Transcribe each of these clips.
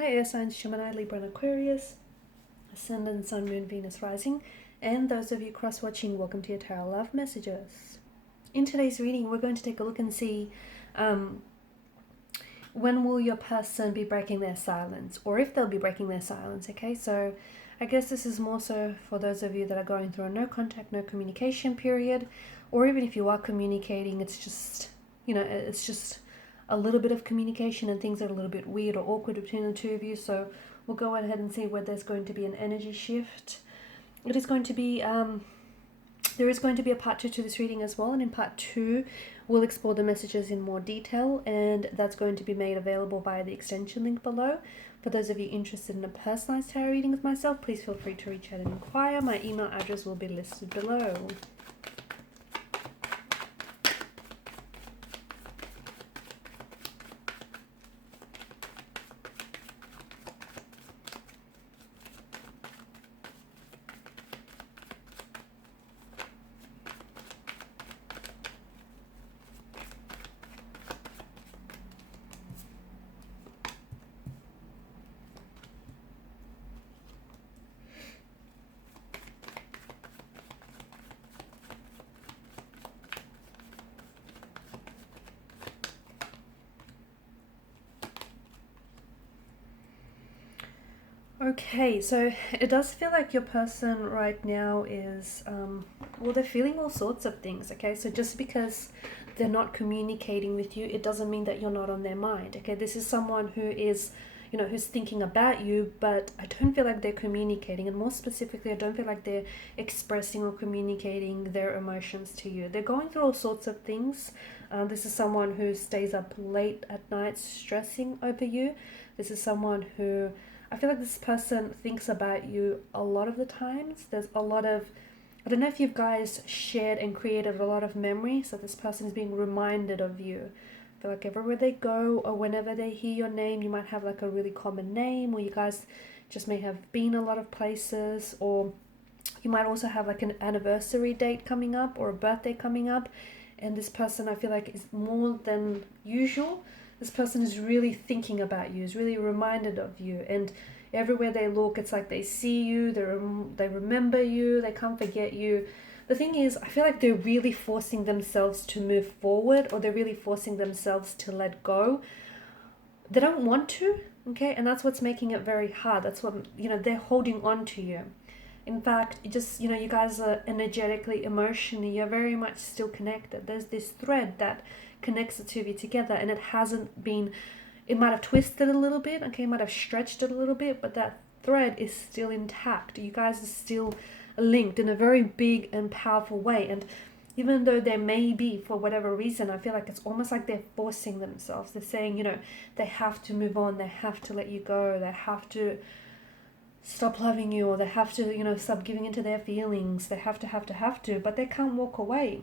Hi, air signs Gemini, Libra, and Aquarius, Ascendant, Sun, Moon, Venus, Rising, and those of you cross-watching, welcome to your Tarot Love Messages. In today's reading, we're going to take a look and see when will your person be breaking their silence, or if they'll be breaking their silence, okay? So I guess this is more so for those of you that are going through a no contact, no communication period, or even if you are communicating, it's just, it's just a little bit of communication and things are a little bit weird or awkward between the two of you. So we'll go ahead and see where there's going to be an energy shift. It is going to be, there is going to be a part 2 to this reading as well. And in part 2, we'll explore the messages in more detail. And that's going to be made available via the extension link below. For those of you interested in a personalized tarot reading with myself, please feel free to reach out and inquire. My email address will be listed below. Okay, so it does feel like your person right now is, well, they're feeling all sorts of things, okay? So just because they're not communicating with you, it doesn't mean that you're not on their mind, okay? This is someone who is, who's thinking about you, but I don't feel like they're communicating. And more specifically, I don't feel like they're expressing or communicating their emotions to you. They're going through all sorts of things. This is someone who stays up late at night stressing over you. This is someone who... I feel like this person thinks about you a lot of the times. There's a lot of, I don't know if you guys shared and created a lot of memories, so this person is being reminded of you. I feel like everywhere they go or whenever they hear your name, you might have like a really common name, or you guys just may have been a lot of places, or you might also have like an anniversary date coming up or a birthday coming up. And this person, I feel like, is more than usual. This person is really thinking about you, is really reminded of you, and everywhere they look, it's like they see you, they remember you, they can't forget you. The thing is, I feel like they're really forcing themselves to move forward, or they're really forcing themselves to let go. They don't want to, okay, and that's what's making it very hard. That's what, they're holding on to you. In fact, it just, you guys are energetically, emotionally, you're very much still connected. There's this thread that connects the two of you together, and it hasn't been, it might have twisted a little bit, okay, it might have stretched it a little bit, but that thread is still intact. You guys are still linked in a very big and powerful way. And even though there may be, for whatever reason, I feel like it's almost like they're forcing themselves. They're saying, they have to move on, they have to let you go, they have to stop loving you, or they have to, stop giving into their feelings. They have to, but they can't walk away.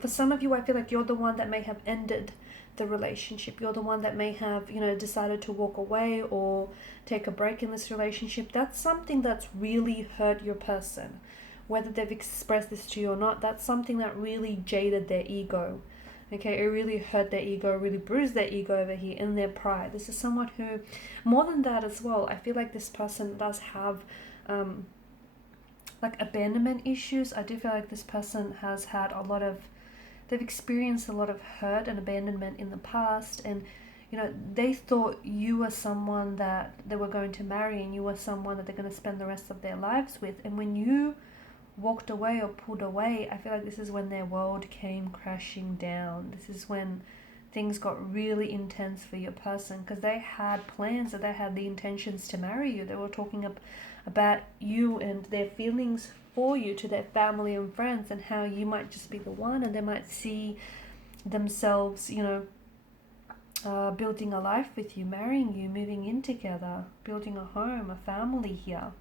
For some of you, I feel like you're the one that may have ended the relationship. You're the one that may have, decided to walk away or take a break in this relationship. That's something that's really hurt your person. Whether they've expressed this to you or not, that's something that really jaded their ego. Okay, it really hurt their ego, really bruised their ego over here in their pride. This is someone who, more than that as well, I feel like this person does have like abandonment issues. I do feel like this person has had they've experienced a lot of hurt and abandonment in the past, and they thought you were someone that they were going to marry, and you were someone that they're going to spend the rest of their lives with. And when you walked away or pulled away, I feel like this is when their world came crashing down. This is when things got really intense for your person, because they had plans, that they had the intentions to marry you. They were talking about you and their feelings for you to their family and friends, and how you might just be the one, and they might see themselves, building a life with you, marrying you, moving in together, building a home, a family here.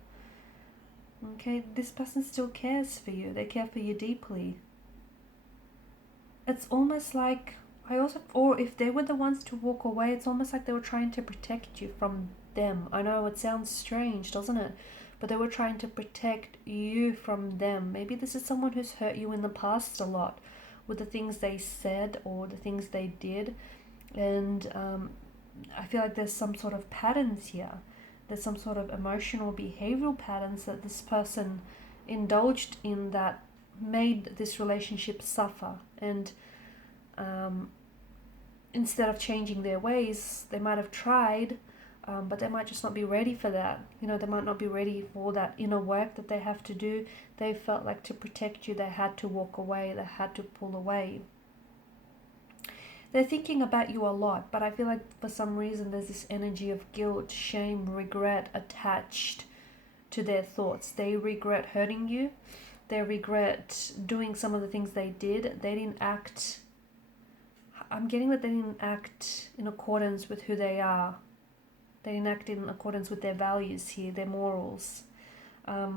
Okay, this person still cares for you. They care for you deeply. It's almost like, or if they were the ones to walk away, it's almost like they were trying to protect you from them. I know it sounds strange, doesn't it? But they were trying to protect you from them. Maybe this is someone who's hurt you in the past a lot with the things they said or the things they did. And I feel like there's some sort of patterns here. There's some sort of emotional behavioral patterns that this person indulged in that made this relationship suffer. And instead of changing their ways, they might have tried, but they might just not be ready for that. You know, they might not be ready for that inner work that they have to do. They felt like to protect you, they had to walk away, they had to pull away. They're thinking about you a lot, but I feel like for some reason there's this energy of guilt, shame, regret attached to their thoughts. They regret hurting you. They regret doing some of the things they did. They didn't act... I'm getting that they didn't act in accordance with who they are. They didn't act in accordance with their values here, their morals. I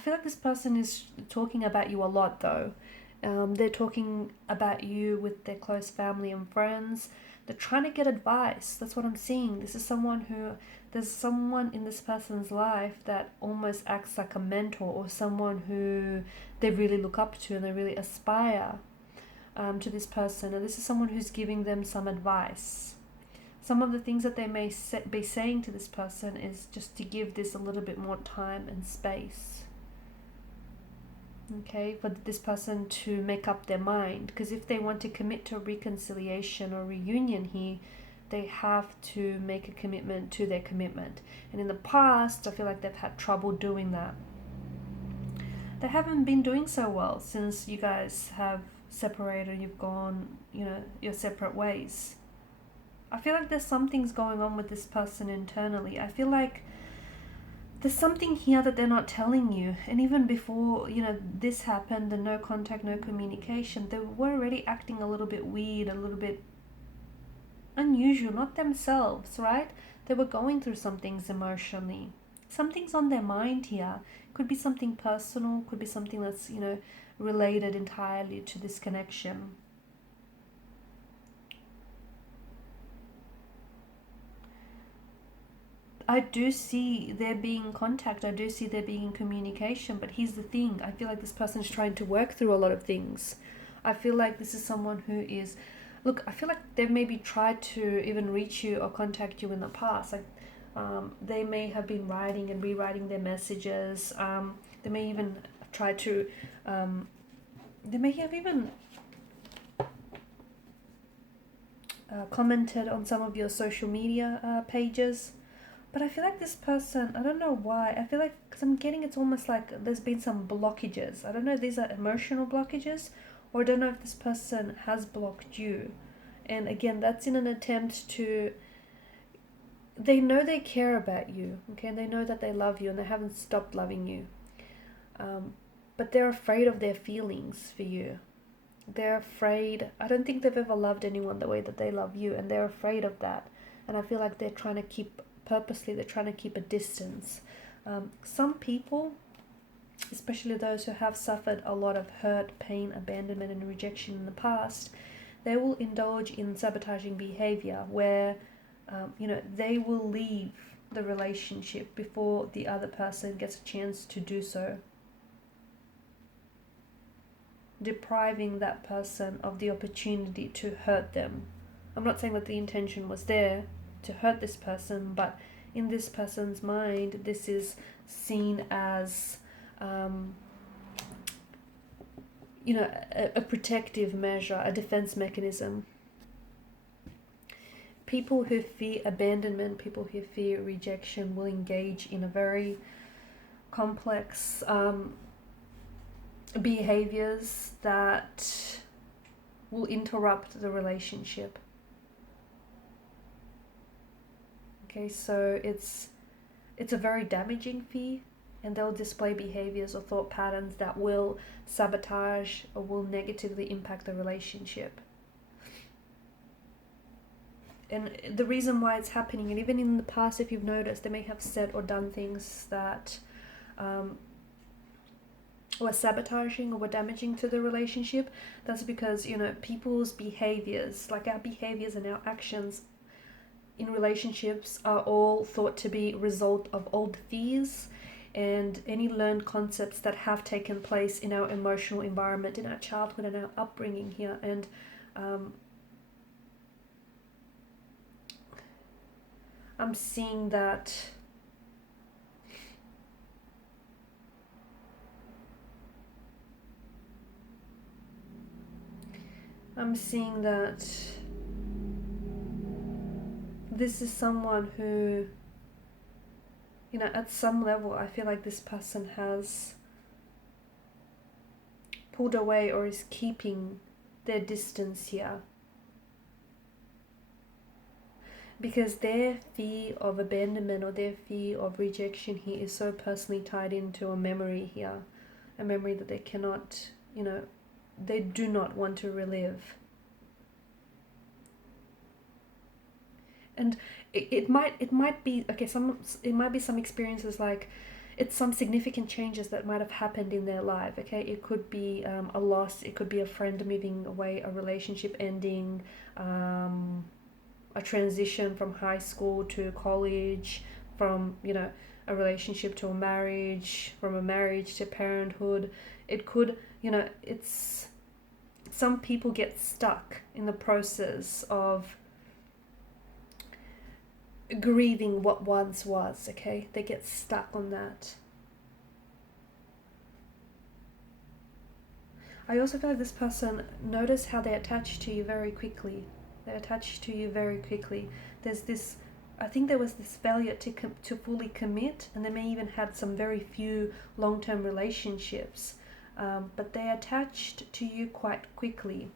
feel like this person is talking about you a lot though. They're talking about you with their close family and friends. They're trying to get advice. That's what I'm seeing. This is someone there's someone in this person's life that almost acts like a mentor, or someone who they really look up to and they really aspire to this person. And this is someone who's giving them some advice. Some of the things that they may be saying to this person is just to give this a little bit more time and space. Okay, for this person to make up their mind, because if they want to commit to a reconciliation or reunion here, they have to make a commitment to their commitment. And in the past, I feel like they've had trouble doing that. They haven't been doing so well since you guys have separated, you've gone, your separate ways. I feel like there's something's going on with this person internally. I feel like there's something here that they're not telling you. And even before, this happened, the no contact, no communication, they were already acting a little bit weird, a little bit unusual, not themselves, right? They were going through some things emotionally. Something's on their mind here. Could be something personal, could be something that's, related entirely to this connection. I do see there being contact, I do see there being communication, but here's the thing. I feel like this person's trying to work through a lot of things. I feel like this is someone who is... Look, I feel like they've maybe tried to even reach you or contact you in the past. Like, they may have been writing and rewriting their messages. They may even try to... they may have even commented on some of your social media pages. But I feel like this person, I don't know why, I feel like, because I'm getting it's almost like there's been some blockages. I don't know if these are emotional blockages, or I don't know if this person has blocked you. And again, that's in an attempt to... They know they care about you, okay? And they know that they love you and they haven't stopped loving you. But they're afraid of their feelings for you. They're afraid... I don't think they've ever loved anyone the way that they love you, and they're afraid of that. And I feel like they're trying to keep... Purposely, they're trying to keep a distance. Some people, especially those who have suffered a lot of hurt, pain, abandonment and rejection in the past, they will indulge in sabotaging behavior where they will leave the relationship before the other person gets a chance to do so, depriving that person of the opportunity to hurt them. I'm not saying that the intention was there to hurt this person, but in this person's mind, this is seen as a protective measure, a defense mechanism. People who fear abandonment, people who fear rejection will engage in a very complex behaviors that will interrupt the relationship. Okay, so it's a very damaging fear, and they'll display behaviors or thought patterns that will sabotage or will negatively impact the relationship. And the reason why it's happening, and even in the past, if you've noticed, they may have said or done things that were sabotaging or were damaging to the relationship. That's because, people's behaviors, like our behaviors and our actions in relationships, are all thought to be result of old fears and any learned concepts that have taken place in our emotional environment, in our childhood and our upbringing here. And I'm seeing that this is someone who, you know, at some level, I feel like this person has pulled away or is keeping their distance here. Because their fear of abandonment or their fear of rejection here is so personally tied into a memory here. A memory that they cannot, you know, they do not want to relive. And it might be, okay, it might be some experiences, like it's some significant changes that might have happened in their life, okay? It could be a loss, it could be a friend moving away, a relationship ending, a transition from high school to college, from, you know, a relationship to a marriage, from a marriage to parenthood. It could, you know, it's, some people get stuck in the process of grieving what once was, okay? They get stuck on that. I also feel like this person, notice how they attach to you very quickly. They attach to you very quickly. There's this, I think there was this failure to fully commit, and they may even had some very few long-term relationships, but they attached to you quite quickly.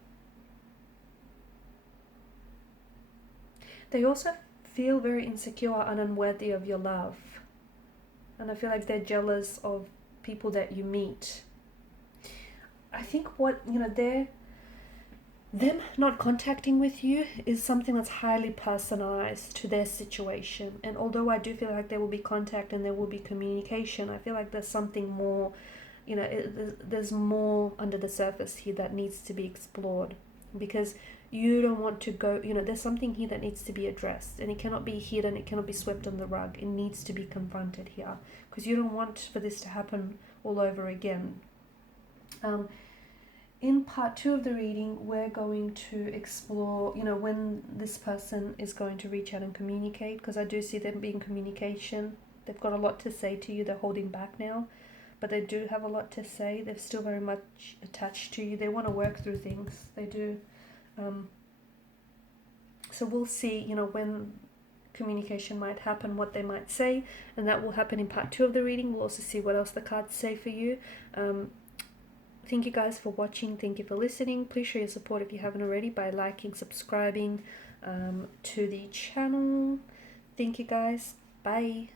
They also feel very insecure and unworthy of your love, and I feel like they're jealous of people that you meet. I think what, you know, them not contacting with you is something that's highly personalized to their situation. And although I do feel like there will be contact and there will be communication, I feel like there's something more, you know, there's more under the surface here that needs to be explored, because you don't want to go, you know, there's something here that needs to be addressed, and it cannot be hidden, it cannot be swept on the rug. It needs to be confronted here, because you don't want for this to happen all over again. In part 2 of the reading, we're going to explore, you know, when this person is going to reach out and communicate, because I do see them being communication. They've got a lot to say to you. They're holding back now, but they do have a lot to say. They're still very much attached to you. They want to work through things. They do. So we'll see, you know, when communication might happen, what they might say, and that will happen in part 2 of the reading. We'll also see what else the cards say for you. Thank you guys for watching. Thank you for listening. Please show your support if you haven't already by liking, subscribing to the channel. Thank you guys. Bye.